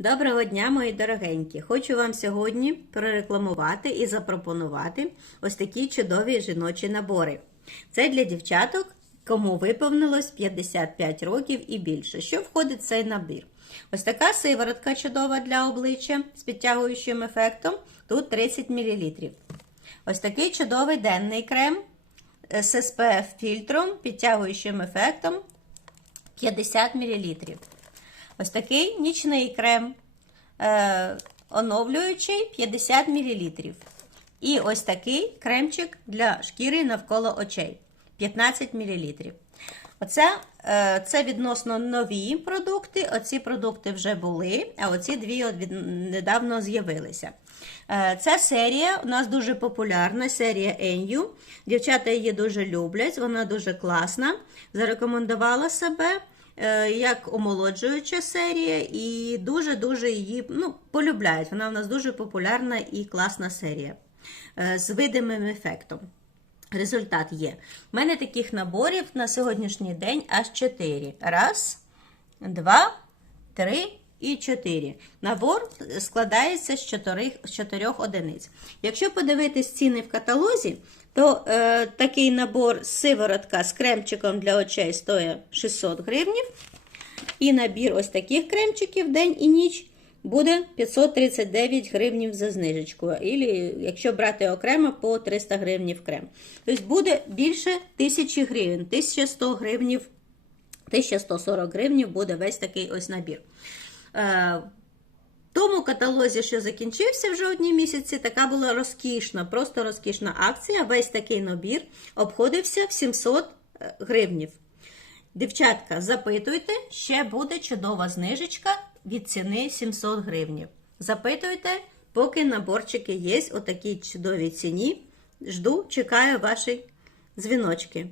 Доброго дня, мої дорогенькі! Хочу вам сьогодні прорекламувати і запропонувати ось такі чудові жіночі набори. Це для дівчаток, кому виповнилось 55 років і більше. Що входить в цей набір? Ось така сиворотка чудова для обличчя з підтягуючим ефектом. Тут 30 мл. Ось такий чудовий денний крем з SPF фільтром, підтягуючим ефектом 50 мл. Ось такий нічний крем, е, оновлюючий 50 мл. І ось такий кремчик для шкіри навколо очей 15 мл. Оце е, це відносно нові продукти. Оці продукти вже були, а оці дві від, недавно з'явилися. Е, Ця серія у нас дуже популярна, серія Enyu. Дівчата її дуже люблять, вона дуже класна. Зарекомендувала себе як омолоджуюча серія, і дуже-дуже її ну, полюбляють. Вона у нас дуже популярна і класна серія е, з видимим ефектом. Результат є. У мене таких наборів на сьогоднішній день аж 4. Раз, два, три і 4. Набор складається з 4, з 4 одиниць. Якщо подивитись ціни в каталозі, то е, такий набор сиворотка з кремчиком для очей стоїть 600 гривнів. І набір ось таких кремчиків день і ніч буде 539 гривнів за знижечкою. Ілі, якщо брати окремо, по 300 гривнів крем. Тобто буде більше 1000 гривень, 1100 гривнів, 1140 гривнів буде весь такий ось набір. Е, в тому каталозі, що закінчився вже одні місяці, така була розкішна, просто розкішна акція. Весь такий набір обходився в 700 гривнів. Дівчатка, запитуйте, ще буде чудова знижечка від ціни 700 гривнів. Запитуйте, поки наборчики є у такій чудовій ціні. Жду, чекаю ваші дзвіночки.